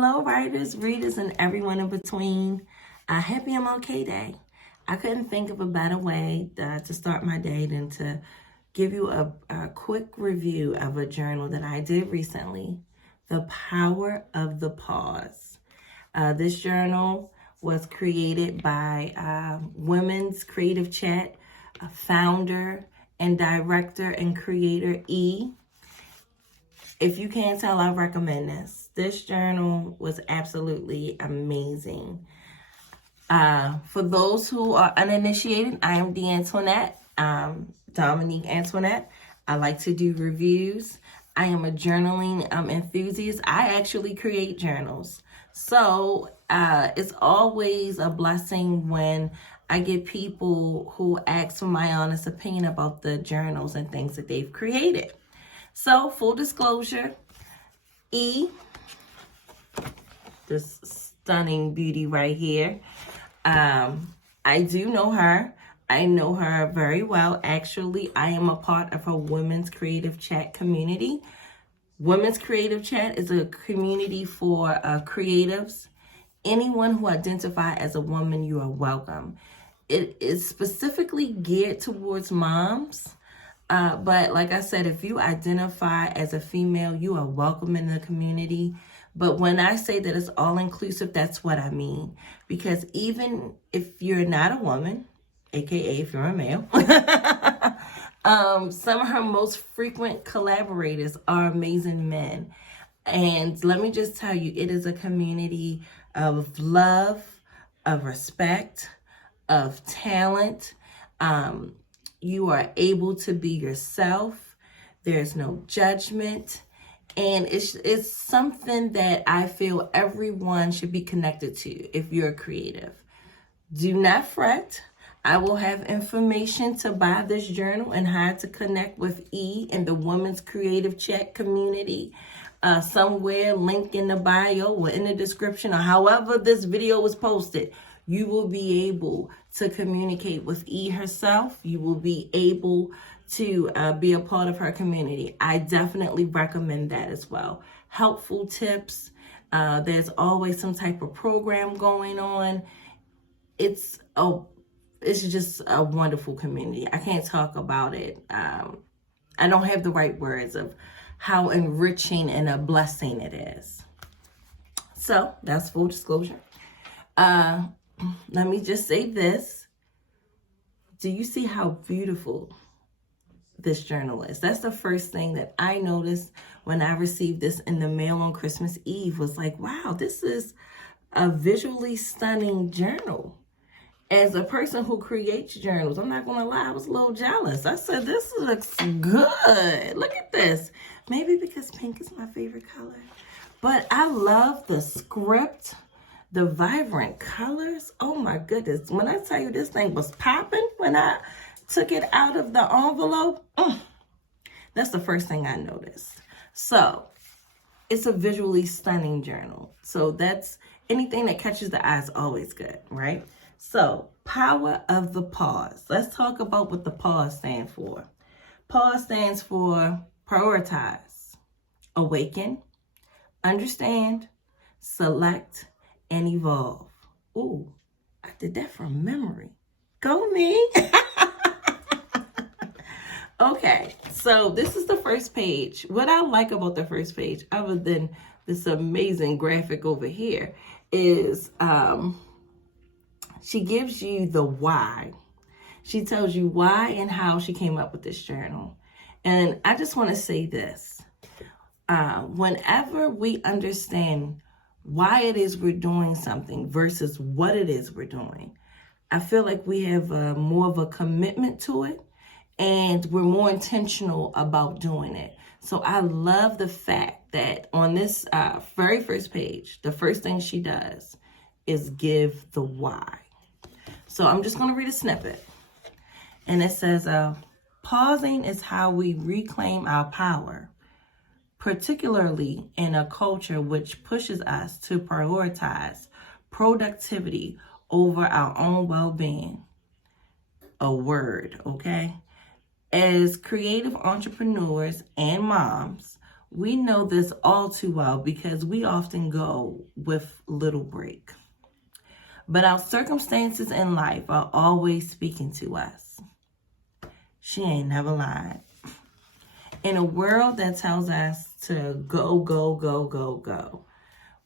Hello, writers, readers, and everyone in between. Happy I'm okay day. I couldn't think of a better way to start my day than to give you a quick review of a journal that I did recently, The Power of the Pause. This journal was created by Women's Creative Chat, founder and director and creator E. If you can't tell, I recommend this. This journal was absolutely amazing. For those who are uninitiated, I am Dominique Antoinette. I like to do reviews. I am a journaling enthusiast. I actually create journals. So it's always a blessing when I get people who ask for my honest opinion about the journals and things that they've created. So, full disclosure, E, this stunning beauty right here, I do know her. I know her very well. Actually, I am a part of her Women's Creative Chat community. Women's Creative Chat is a community for creatives. Anyone who identifies as a woman, you are welcome. It is specifically geared towards moms. But like I said, if you identify as a female, you are welcome in the community. But when I say that it's all inclusive, that's what I mean. Because even if you're not a woman, aka if you're a male, some of her most frequent collaborators are amazing men. And let me just tell you, it is a community of love, of respect, of talent. You are able to be yourself. There's no judgment. And it's something that I feel everyone should be connected to if you're creative. Do not fret. I will have information to buy this journal and how to connect with E in the Women's Creative Chat community. Somewhere, link in the bio or in the description, or however this video was posted. You will be able to communicate with E herself. You will be able to be a part of her community. I definitely recommend that as well. Helpful tips. There's always some type of program going on. It's just a wonderful community. I can't talk about it. I don't have the right words of how enriching and a blessing it is. So that's full disclosure. Let me just say this. Do you see how beautiful this journal is? That's the first thing that I noticed when I received this in the mail on Christmas Eve, was like, wow, this is a visually stunning journal. As a person who creates journals, I'm not going to lie, I was a little jealous. I said, this looks good. Look at this. Maybe because pink is my favorite color. But I love the script. The vibrant colors, oh my goodness. When I tell you this thing was popping when I took it out of the envelope, that's the first thing I noticed. So, it's a visually stunning journal. So that's anything that catches the eye is always good, right? So, power of the pause. Let's talk about what the pause stands for. Pause stands for prioritize, awaken, understand, select, and evolve. Ooh, I did that from memory. Go me. Okay, so this is the first page. What I like about the first page, other than this amazing graphic over here, is she gives you the why. She tells you why and how she came up with this journal. And I just want to say this. Whenever we understand why it is we're doing something versus what it is we're doing, I feel like we have more of a commitment to it, and we're more intentional about doing it. So I love the fact that on this very first page, the first thing she does is give the why. So I'm just going to read a snippet. And it says, pausing is how we reclaim our power, particularly in a culture which pushes us to prioritize productivity over our own well-being. A word, okay? As creative entrepreneurs and moms, We know this all too well because we often go with little break. But our circumstances in life are always speaking to us. She ain't never lied. In a world that tells us to go, go, go, go, go,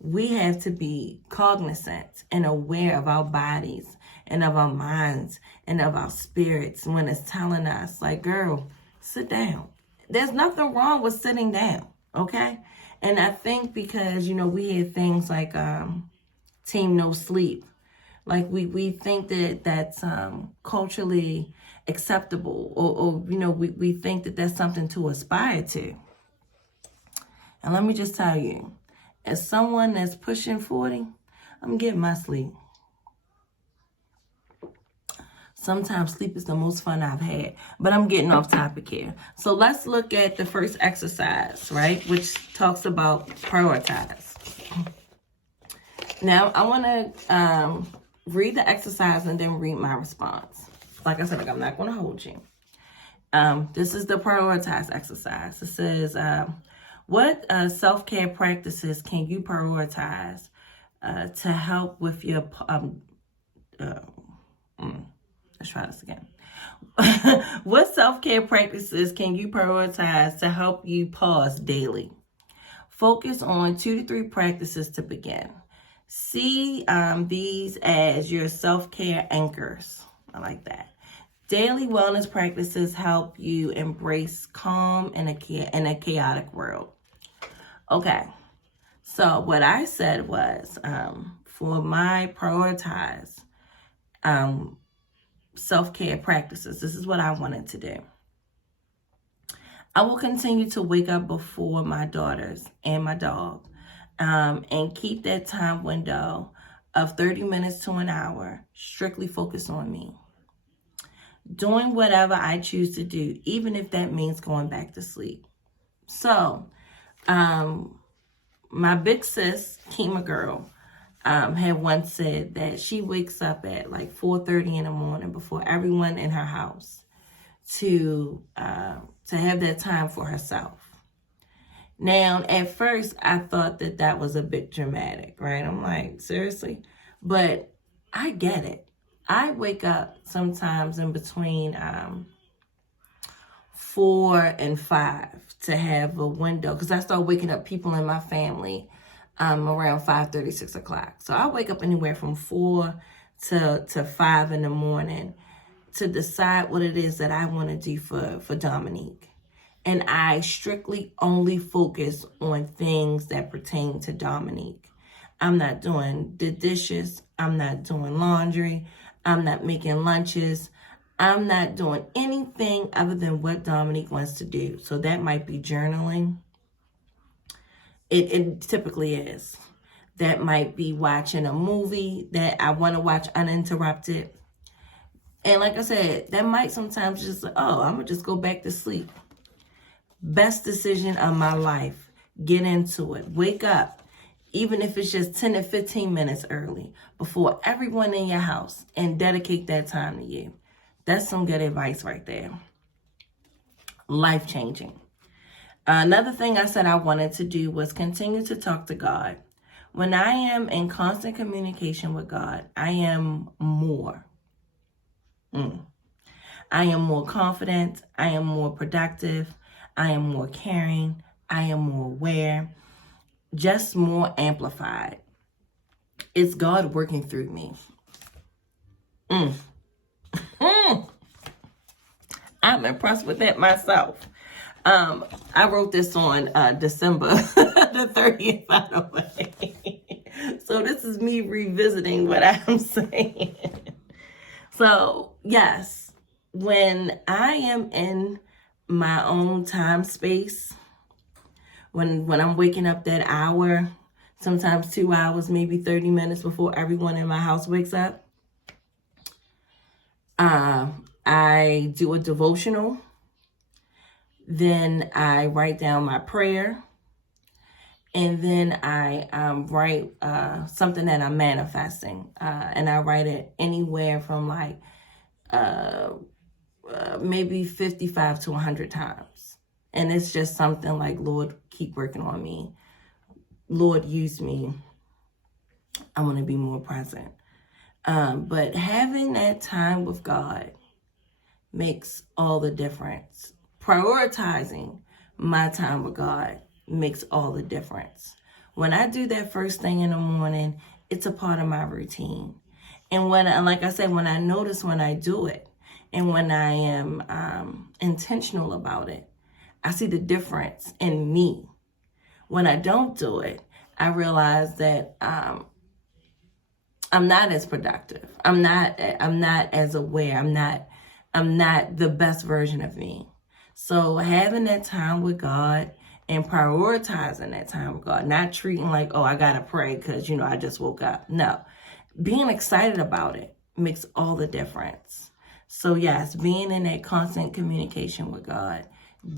we have to be cognizant and aware of our bodies and of our minds and of our spirits when it's telling us, like, girl, sit down. There's nothing wrong with sitting down, okay? And I think because, we hear things like team no sleep. Like we think that that's culturally acceptable or we think that that's something to aspire to. And let me just tell you, as someone that's pushing 40, I'm getting my sleep. Sometimes sleep is the most fun I've had, but I'm getting off topic here. So let's look at the first exercise, right? Which talks about prioritize. Now, I want to read the exercise and then read my response. Like I said, I'm not going to hold you. This is the prioritize exercise. It says, what self-care practices can you prioritize to help with your... let's try this again. What self-care practices can you prioritize to help you pause daily? Focus on 2 to 3 practices to begin. See these as your self-care anchors. I like that. Daily wellness practices help you embrace calm in a chaotic world. Okay, so what I said was for my prioritize self-care practices, this is what I wanted to do. I will continue to wake up before my daughters and my dog and keep that time window of 30 minutes to an hour strictly focused on me. Doing whatever I choose to do, even if that means going back to sleep. So, my big sis, Kima girl, had once said that she wakes up at like 4:30 in the morning before everyone in her house to have that time for herself. Now, at first, I thought that was a bit dramatic, right? I'm like, seriously? But I get it. I wake up sometimes in between 4 and 5 to have a window because I start waking up people in my family around 5:30, 6 o'clock. So I wake up anywhere from 4 to 5 in the morning to decide what it is that I want to do for Dominique. And I strictly only focus on things that pertain to Dominique. I'm not doing the dishes. I'm not doing laundry. I'm not making lunches. I'm not doing anything other than what Dominique wants to do. So that might be journaling. It typically is. That might be watching a movie that I want to watch uninterrupted. And like I said, that might sometimes just, I'm going to just go back to sleep. Best decision of my life. Get into it. Wake up. Even if it's just 10 to 15 minutes early before everyone in your house and dedicate that time to you. That's some good advice right there. Life-changing. Another thing I said I wanted to do was continue to talk to God. When I am in constant communication with God, I am more. I am more confident. I am more productive. I am more caring. I am more aware. Just more amplified. It's God working through me. I'm impressed with that myself. I wrote this on December the 30th, by the way. So this is me revisiting what I'm saying. So, yes, when I am in my own time space, when I'm waking up that hour, sometimes 2 hours, maybe 30 minutes before everyone in my house wakes up, I do a devotional. Then I write down my prayer. And then I write something that I'm manifesting. And I write it anywhere from like maybe 55 to 100 times. And it's just something like, Lord, keep working on me. Lord, use me. I want to be more present. But having that time with God makes all the difference. Prioritizing my time with God makes all the difference. When I do that first thing in the morning, it's a part of my routine. And like I said, when I notice when I do it and when I am intentional about it, I see the difference in me. When I don't do it, I realize that I'm not as productive. I'm not as aware. I'm not the best version of me. So having that time with God and prioritizing that time with God, not treating like, oh, I got to pray because, I just woke up. No, being excited about it makes all the difference. So yes, being in that constant communication with God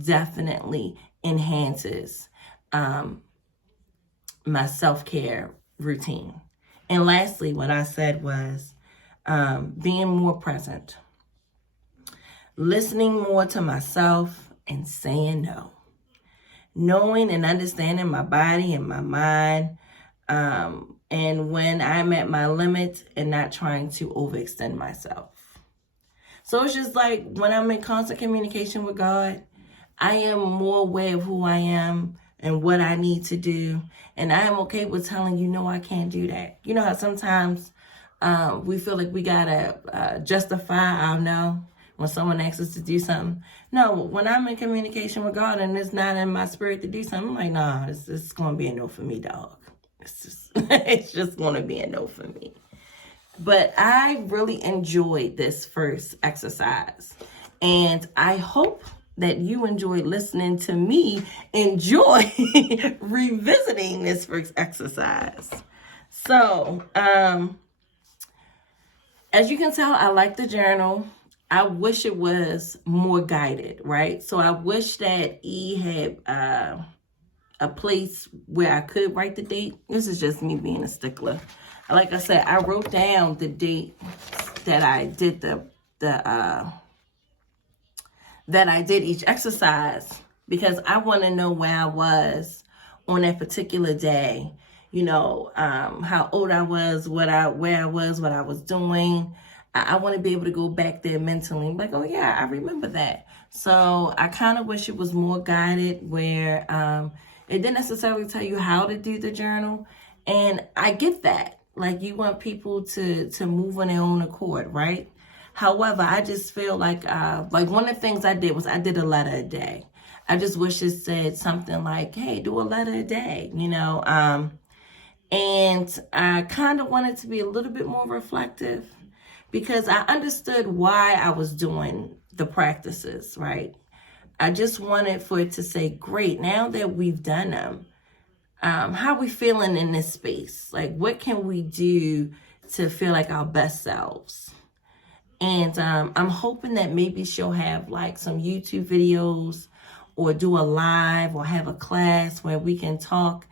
definitely enhances my self-care routine. And lastly, what I said was being more present, listening more to myself and saying no, knowing and understanding my body and my mind, and when I'm at my limits and not trying to overextend myself. So it's just like when I'm in constant communication with God, I am more aware of who I am and what I need to do. And I am okay with telling you, no, I can't do that. You know how sometimes we feel like we got to justify our no when someone asks us to do something. No, when I'm in communication with God and it's not in my spirit to do something, I'm like, nah, it's going to be a no for me, dog. It's just going to be a no for me. But I really enjoyed this first exercise. And I hope that you enjoyed listening to me enjoy revisiting this first exercise. So, as you can tell, I like the journal. I wish it was more guided, right? So I wish that E had a place where I could write the date. This is just me being a stickler. Like I said, I wrote down the date that I did that I did each exercise because I want to know where I was on that particular day. How old I was, where I was, what I was doing. I want to be able to go back there mentally and be like, oh yeah, I remember that. So I kind of wish it was more guided where it didn't necessarily tell you how to do the journal. And I get that. Like you want people to move on their own accord, right? However, I just feel like one of the things I did was I did a letter a day. I just wish it said something like, hey, do a letter a day, and I kind of wanted to be a little bit more reflective because I understood why I was doing the practices, right? I just wanted for it to say, great, now that we've done them, how are we feeling in this space? Like, what can we do to feel like our best selves? And I'm hoping that maybe she'll have like some YouTube videos or do a live or have a class where we can talk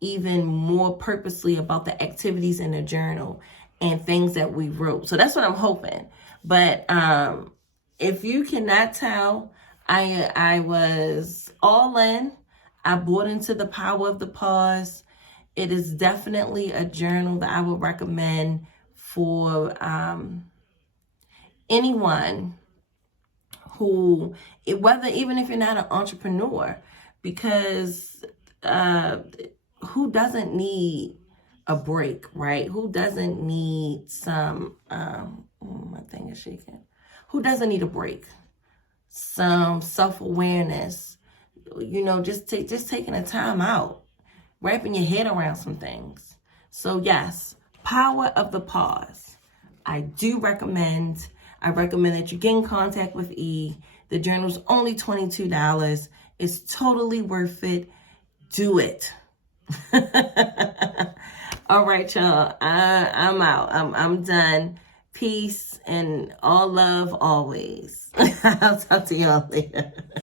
even more purposely about the activities in the journal and things that we wrote. So that's what I'm hoping. But if you cannot tell, I was all in. I bought into the power of the pause. It is definitely a journal that I would recommend for anyone who, even if you're not an entrepreneur, because who doesn't need a break, right? Who doesn't need some, my thing is shaking. Who doesn't need a break? Some self-awareness, just taking a time out, wrapping your head around some things. So yes, power of the pause. I do recommend. I recommend that you get in contact with E. The journal's only $22. It's totally worth it. Do it. All right, y'all. I'm out. I'm done. Peace and all love always. I'll talk to y'all later.